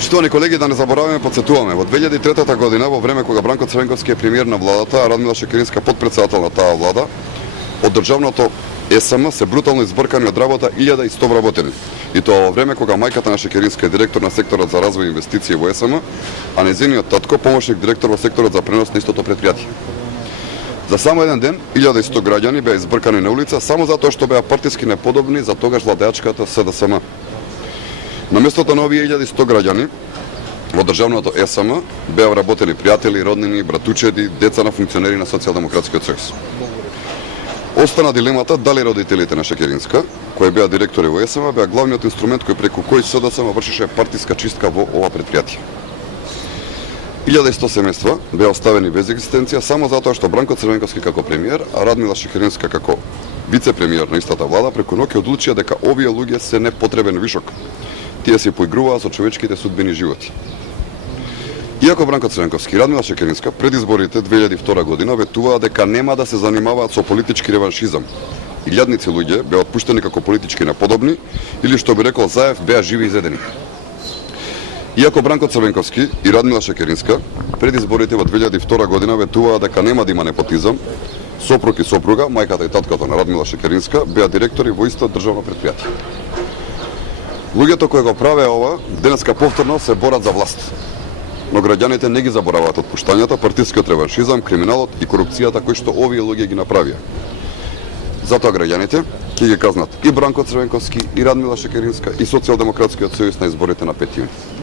Штовани колеги, да не забораваме, подсетуваме. Во 2003 година, во време кога Бранко Црвенковски е премиер на владата, а Радмила Шекеринска подпредседател на таа влада, од државното СМ се брутално избркани од работа 1100 вработени. И тоа во време кога мајката на Шекеринска е директор на секторот за развој и инвестиции во СМ, а нејзиниот татко помошник директор во секторот за пренос на истото претпријатие. За само еден ден 1100 граѓани беа избркани на улица само затоа што беа партиски неподобни за тогаш владеачката СДСМ. На местото на овие 1100 граѓани во државното СМ беа вработени пријатели, роднини, братучеди, деца на функционери на Социјалдемократскиот сојуз. Остана дилемата дали родителите на Шекеринска, кои беа директори во СМ, беа главниот инструмент кој преку кој СДСМ вршеше партиска чистка во ова претпријатие. 1100 семејства беа оставени без екзистенција само затоа што Бранко Црвенковски како премиер, а Радмила Шекеринска како вице-премиер на истата влада преку ноќ одлучија дека овие луѓе се непотребен вишок. Тие се поигруваа со човечките судбини животи. Иако Бранко Црвенковски и Радмила Шекеринска пред изборите 2002 година ветуваа дека нема да се занимаваат со политички реваншизам, илјадници луѓе беа отпуштени како политички неподобни или што би рекол Заев беа живи и зедени. Иако Бранко Црвенковски и Радмила Шекеринска пред изборите во 2002 година ветуваа дека нема да има непотизам, сопруг и сопруга, мајката и таткото на Радмила Шекеринска беа директори во исто државно претпријатие. Луѓето кои го правеа ова денеска повторно се борат за власт. Но граѓаните не ги забораваат отпуштањата, партискиот реваншизам, криминалот и корупцијата кои што овие луѓе ги направија. Затоа граѓаните ќе ги казнат и Бранко Црвенковски, и Радмила Шекеринска, и Социјалдемократскиот сојуз на изборите на 5 јуни.